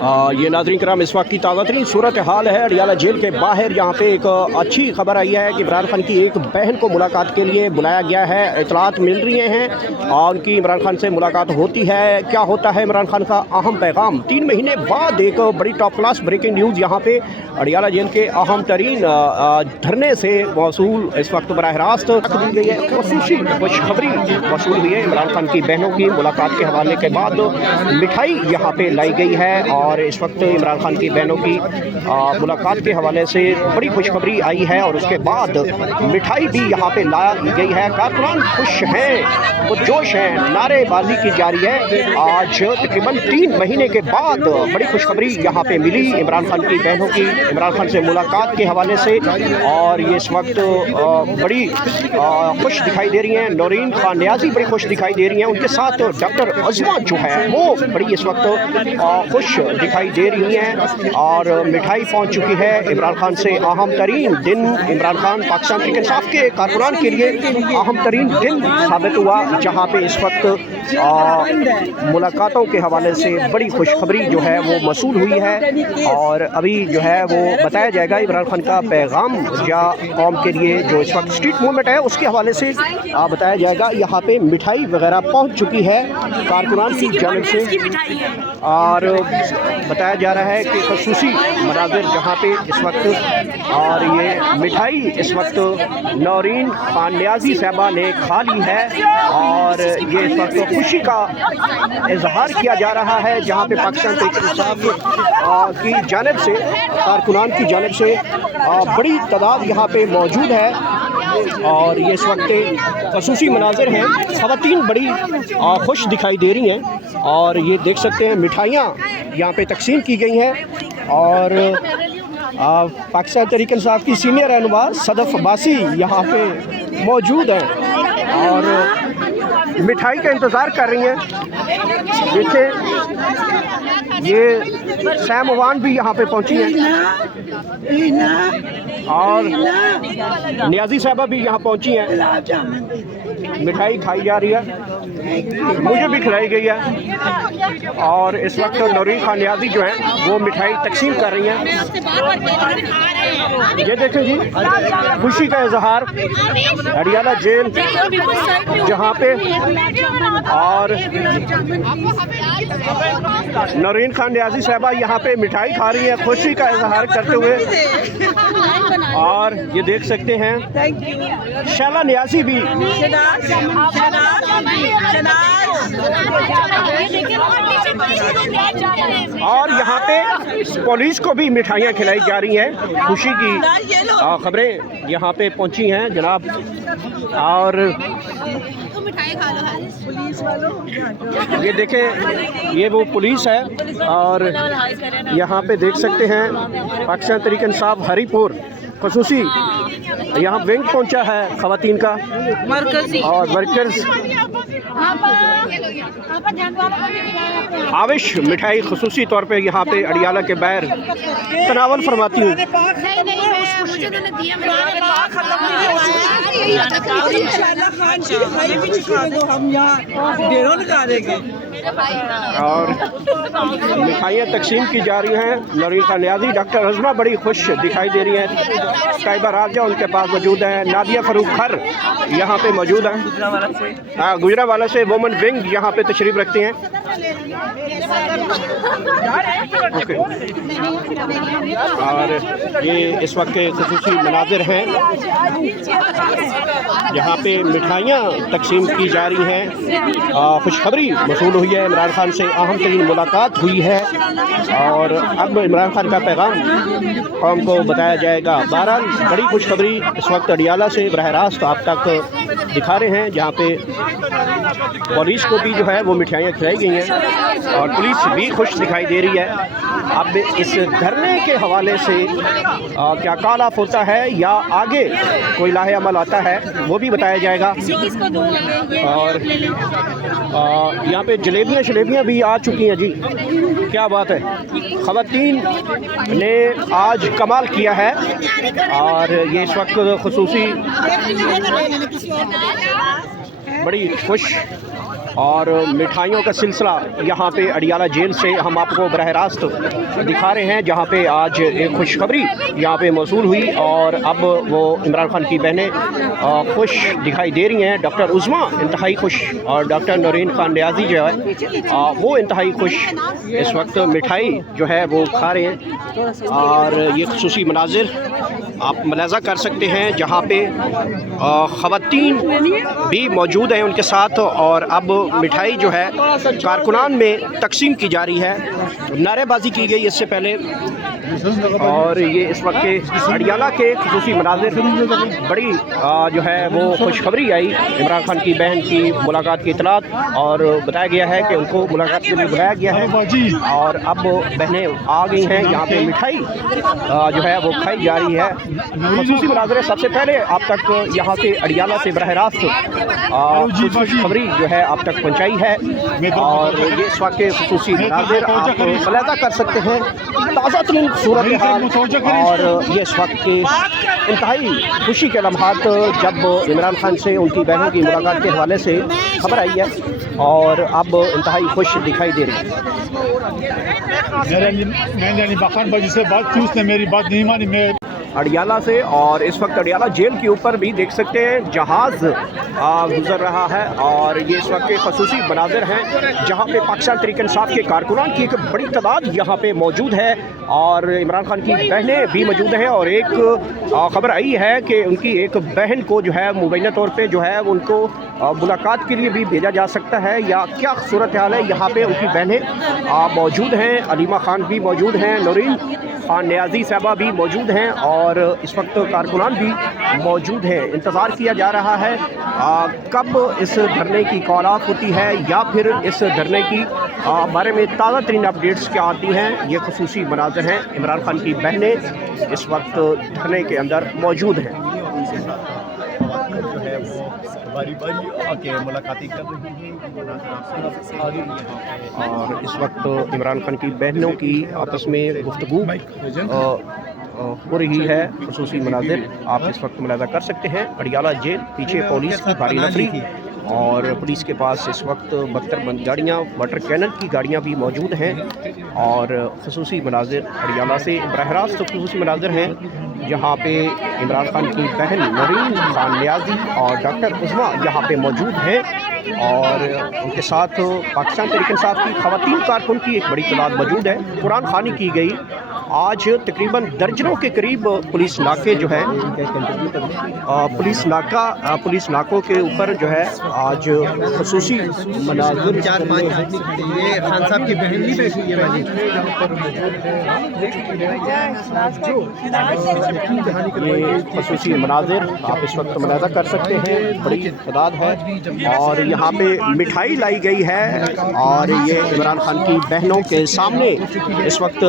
ये नाज़रीन कराम इस वक्त की ताज़ा तरीन सूरत हाल है अडियाला जेल के बाहर। यहाँ पे एक अच्छी खबर आई है कि इमरान खान की एक बहन को मुलाकात के लिए बुलाया गया है। इतलात मिल रही हैं और उनकी इमरान खान से मुलाकात होती है। क्या होता है इमरान खान का अहम पैगाम? 3 महीने बाद एक बड़ी टॉप क्लास ब्रेकिंग न्यूज़ यहाँ पे अडियाला जेल के अहम तरीन धरने से मौसूल इस वक्त बराह रास्त दी गई है। खसूसी खुशखबरी मौसूल हुई है। इमरान खान की बहनों की मुलाकात के हवाले के बाद मिठाई यहाँ पे लाई गई है और इस वक्त इमरान खान की बहनों की मुलाकात के हवाले से बड़ी खुशखबरी आई है और उसके बाद मिठाई भी यहाँ पे लाई गई है। कारकुनान खुश हैं, वो जोश हैं, नारेबाजी की जा रही है। आज तकरीबन 3 महीने के बाद बड़ी खुशखबरी यहाँ पे मिली इमरान खान की बहनों की इमरान खान से मुलाकात के हवाले से और ये इस वक्त बड़ी खुश दिखाई दे रही हैं। नौरीन खान न्याजी बड़ी खुश दिखाई दे रही हैं। उनके साथ डॉक्टर अज़मा जो है वो बड़ी इस वक्त खुश दिखाई दे रही हैं और मिठाई पहुंच चुकी है। इमरान खान से अहम तरीन दिन इमरान खान पाकिस्तान तहरीक इंसाफ के कारकुनान के लिए अहम तरीन दिन साबित हुआ, जहां पे इस वक्त मुलाकातों के हवाले से बड़ी खुशखबरी जो है वो मौसूल हुई है और अभी जो है वो बताया जाएगा इमरान खान का पैगाम या कौम के लिए जो इस वक्त स्ट्रीट मूवमेंट है उसके हवाले से बताया जाएगा। यहाँ पे मिठाई वगैरह पहुँच चुकी है कारकुनान की जानिब से और बताया जा रहा है कि खसूसी मनाज़िर जहाँ पे इस वक्त और ये मिठाई इस वक्त नौरीन खान न्याजी साहबा ने खा ली है और ये इस वक्त खुशी का इजहार किया जा रहा है, जहाँ पे पाकिस्तान तहरीक इंसाफ की जानिब से कारकुनान की जानिब से बड़ी तादाद यहाँ पे मौजूद है और ये इस वक्त खसूसी मनाज़िर हैं। ख़वातीन बड़ी खुश दिखाई दे रही हैं और ये देख सकते हैं मिठाइयाँ यहाँ पे तकसीम की गई हैं और पाकिस्तान तहरीक इंसाफ की सीनियर रहनुमा सदफ अब्बासी यहाँ पे मौजूद हैं और मिठाई का इंतज़ार कर रही हैं। देखिए ये सैम अवान भी यहाँ पे पहुँची हैं और न्याजी साहबा भी यहाँ पहुँची हैं। मिठाई खाई जा रही है, मुझे भी खिलाई गई है और इस वक्त नौरीन खान न्याजी जो हैं वो मिठाई तकसीम कर रही हैं। ये देखें जी खुशी का इजहार अडियाला जेल जहाँ पे और नौरीन खान न्याजी साहबा यहाँ पे मिठाई खा रही है खुशी का इजहार करते हुए और ये देख सकते हैं शैला न्याजी भी और यहाँ पे पुलिस को भी मिठाइयाँ खिलाई जा रही हैं। खुशी की खबरें यहाँ पे पहुँची हैं जनाब और ये देखें ये वो पुलिस है और यहाँ पे देख सकते हैं पाकिस्तान तहरीक इंसाफ हरीपुर खसूसी यहाँ विंग पहुँचा है ख़वातीन का और वर्कर्स आविश मिठाई खसूसी तौर पे यहाँ पे अडियाला के बाहर तनावल फरमाती हूँ। और मिठाइयाँ तकसीम की जा रही हैं। नौरीन खान न्याजी डॉक्टर अज़मा बड़ी खुश दिखाई दे रही हैं। ताइबा राजा उनके पास मौजूद है। नादिया फ़रूक खर यहाँ पे मौजूद हैं। हाँ गुजरावाला से वुमेन विंग यहाँ पे तशरीफ़ रखती हैं। ओके और ये इस वक्त के खसूसी मनाज़िर हैं जहाँ पे मिठाइयाँ तकसीम की जा रही हैं। खुशखबरी मौसूल हुई है, इमरान खान से अहम तरीन मुलाकात हुई है और अब इमरान खान का पैगाम कौम को बताया जाएगा। बहरहाल बड़ी खुशखबरी इस वक्त अडियाला से बराह रास्त आप तक दिखा रहे हैं, जहाँ पे पुलिस को भी जो है वो मिठाइयाँ खिलाई गई हैं और पुलिस भी खुश दिखाई दे रही है। अब इस धरने के हवाले से क्या काल ऑफ होता है या आगे कोई लाहे अमल आता है वो भी बताया जाएगा। और यहाँ पे जलेबियाँ भी आ चुकी हैं जी, क्या बात है। ख़वातीन ने आज कमाल किया है और ये इस वक्त खुसूसी बड़ी खुश اور مٹھائیوں کا سلسلہ یہاں پہ اڈیالہ جیل سے ہم آپ کو براہ راست دکھا رہے ہیں، جہاں پہ آج ایک خوشخبری یہاں پہ موصول ہوئی اور اب وہ عمران خان کی بہنیں خوش دکھائی دے رہی ہیں۔ ڈاکٹر عظمیٰ انتہائی خوش اور ڈاکٹر نورین خان نیازی جو ہے وہ انتہائی خوش اس وقت مٹھائی جو ہے وہ کھا رہے ہیں، اور یہ خصوصی مناظر آپ ملاحظہ کر سکتے ہیں جہاں پہ خواتین بھی موجود ہیں ان کے ساتھ، اور اب مٹھائی جو ہے کارکنان میں تقسیم کی جا رہی ہے، نعرے بازی کی گئی اس سے پہلے، اور یہ اس وقت کے اڈیالہ کے خصوصی مناظر بڑی جو ہے وہ خوشخبری آئی عمران خان کی بہن کی ملاقات کی اطلاعات، اور بتایا گیا ہے کہ ان کو ملاقات کے لیے بلایا گیا ہے، اور اب بہنیں آ گئی ہیں، یہاں پہ مٹھائی جو ہے وہ کھائی جا رہی ہے۔ خصوصی مناظر سب سے پہلے آپ تک یہاں سے اڈیالہ سے براہ راست خوشخبری جو ہے آپ تک پہنچائی ہے، اور یہ اس وقت کے خصوصی مناظر آپ ملاحظہ کر سکتے ہیں، تازہ ترین صورتحال، اور یہ اس وقت کے انتہائی خوشی کے لمحات جب عمران خان سے ان کی بہنوں کی ملاقات کے حوالے سے خبر آئی ہے، اور اب انتہائی خوش دکھائی دے رہی ہے۔ میں نے بخان بجی سے بات کی، اس نے میری بات نہیں مانی۔ میں اڈیالہ سے، اور اس وقت اڈیالہ جیل کے اوپر بھی دیکھ سکتے ہیں جہاز گزر رہا ہے، اور یہ اس وقت کے خصوصی مناظر ہیں جہاں پہ پاکستان تحریک انصاف کے کارکنان کی ایک بڑی تعداد یہاں پہ موجود ہے، اور عمران خان کی بہنیں بھی موجود ہیں، اور ایک خبر آئی ہے کہ ان کی ایک بہن کو جو ہے مبینہ طور پہ جو ہے ان کو ملاقات کے لیے بھی بھیجا جا سکتا ہے، یا کیا صورتحال ہے یہاں پہ ان کی بہنیں موجود ہیں، علیمہ خان بھی موجود ہیں، نورین خان نیازی صاحبہ بھی موجود ہیں، اور اس وقت کارکنان بھی موجود ہیں۔ انتظار کیا جا رہا ہے کب اس دھرنے کی کال آف ہوتی ہے، یا پھر اس دھرنے کی بارے میں تازہ ترین اپڈیٹس کیا آتی ہیں۔ یہ خصوصی مناظر ہیں، عمران خان کی بہنیں اس وقت دھرنے کے اندر موجود ہیں۔ جو ہے وہ باری باری آ کے ملاقاتیں کر رہی ہیں، اور اس وقت عمران خان کی بہنوں کی آپس میں گفتگو ہو رہی ہے۔ خصوصی مناظر آپ اس وقت ملاحظہ کر سکتے ہیں، اڈیالہ جیل، پیچھے پولیس کی بھاری نفری، اور پولیس کے پاس اس وقت 72 بند گاڑیاں، واٹر کینن کی گاڑیاں بھی موجود ہیں، اور خصوصی مناظر اڈیالہ سے براہ راست خصوصی مناظر ہیں جہاں پہ عمران خان کی بہن نورین خان نیازی اور ڈاکٹر عظمیٰ یہاں پہ موجود ہیں، اور ان کے ساتھ پاکستان تحریک انصاف کی خواتین کارکن کی ایک بڑی تعداد موجود ہے۔ قرآن خوانی کی گئی آج تقریباً درجنوں کے قریب پولیس ناکے جو ہے پولیس ناکوں کے اوپر جو ہے آج خصوصی مناظر، یہ خان صاحب کی بہن بھی بیٹھی ہے، یہ خصوصی مناظر آپ اس وقت ملاحظہ کر سکتے ہیں، بڑی تعداد ہے، اور یہاں پہ مٹھائی لائی گئی ہے، اور یہ عمران خان کی بہنوں کے سامنے اس وقت